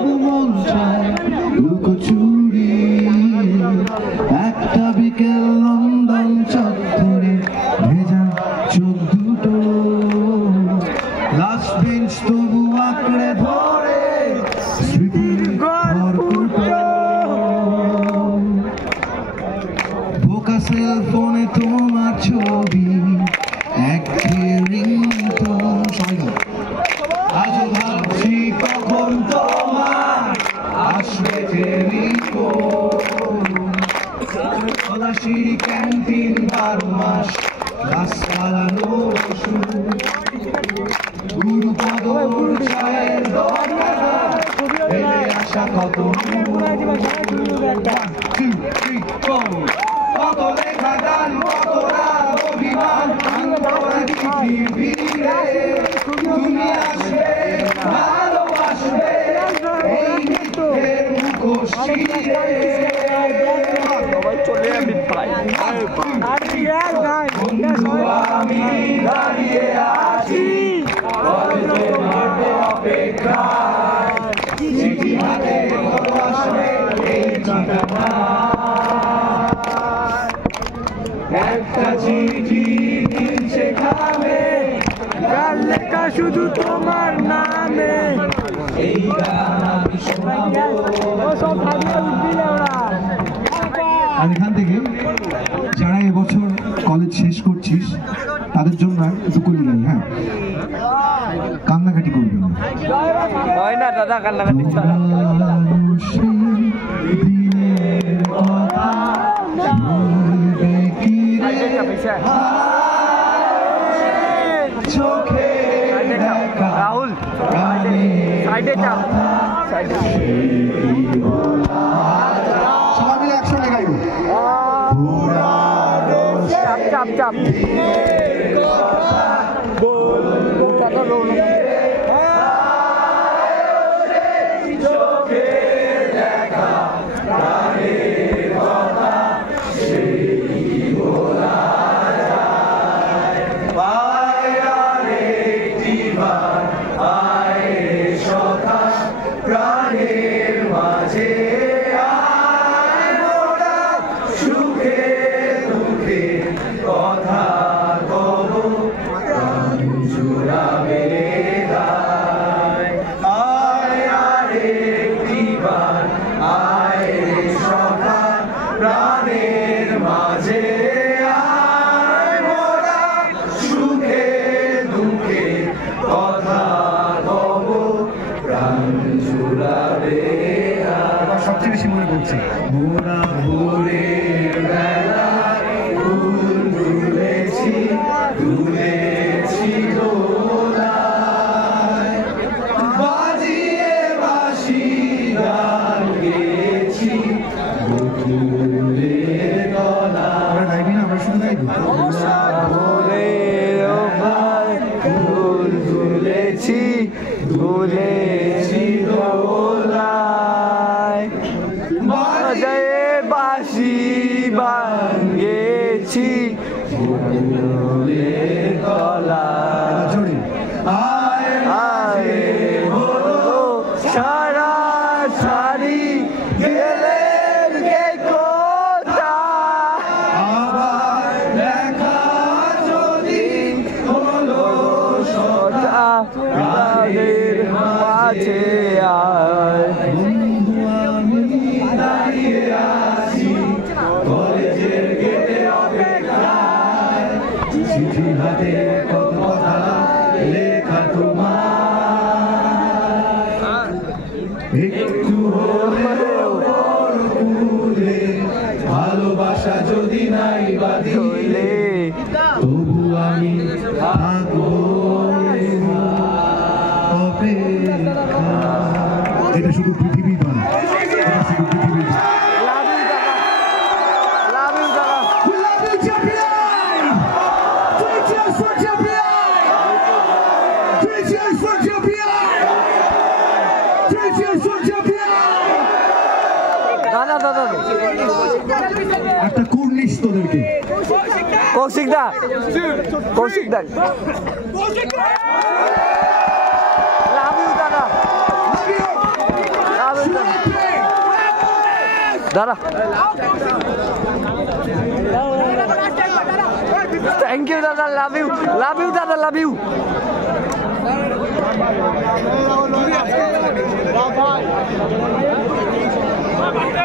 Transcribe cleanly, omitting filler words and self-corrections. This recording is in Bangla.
তবু মন চায় লুকোচুরি একটা বিকেল লন্ডন চত্বরে ভেজা চোখ দুটো লাস্ট বেঞ্চ তবু আঁকড়ে ধরে স্মৃতির ভোকা সেল ফোনে তোমার ছবি একঘেয়ে রিংটোন আজও ভাবছি কখন তোমার আসবে টেলিফোন খোলাসি ক্যান্টিন 12 মাস ক্লাস চালানো গুরুপদ চায়ের দরকার ফেলে আসা কত কত লেখা গান কত রাগ অভিমান ভিড়ে তুমি আসবে ভালোবাসবে এই মিথ্যের মুখোশ ছিঁড়ে আমি দাঁড়িয়ে আছি অপেক্ষায় চিঠি হাতে আসবে এই ঠিকানা একটা চিঠি দিচ্ছে খাবে গান লেখা শুধু তোমার নামে এই গান আমি শোনাবো আর এখান থেকে যারা এবছর কলেজ শেষ করছিস তাদের জন্য একটু গাই হ্যাঁ কান্নাকাটি করবি হয় না দাদা কান্নাকাটি ছাড়া রাহুল সাইডে চাপ সবাই মিলে একসঙ্গে গাইব চাপ চাপ চাপ প্রাণের মাঝে সুখে দুঃখে কথা কব প্রাণ জুড়াবে আয় আরেকটিবার আয় রে সখা প্রাণের মাঝে আয় মোরা সুখে দুঃখে কথা কব প্রাণ জুড়াবে সবচেয়ে বেশি মনে পড়ছে মোরা ভোরের বেলায় ফুল তুলেছি তুলেছি দোলায় বাজিয়ে বাঁশি গান গেয়েছি বকুলের গলায় গাইবি না আমরা শুধু গাইবি ফুল তুলেছি তুলেছি দোলায় বাজে বাঁশি ভাঙেছি বকুলের গলায় আয় আয় হলো সারা সারি গেলে আবার দেখা যদি হলো সদা প্রাণের মাঝে আয় বন্ধু আমি দাঁড়িয়ে আছি কলেজের গেটে অপেক্ষায় চিঠি হাতে কত কথা লেখা তোমার একটু হলেও পুলে ভালোবাসা যদি নাই বাঁধিলে তবু আমি থাকবো এটা শুধু পৃথিবী নয় এটা শুধু পৃথিবী একটা কুর্নিশ তোদেরকে কৌশিকদা কৌশিকদা লাভ ইউ দাদা দাদা থ্যাংক ইউ দাদা, লাভ ইউ দাদা, লাভ ইউ। Bye.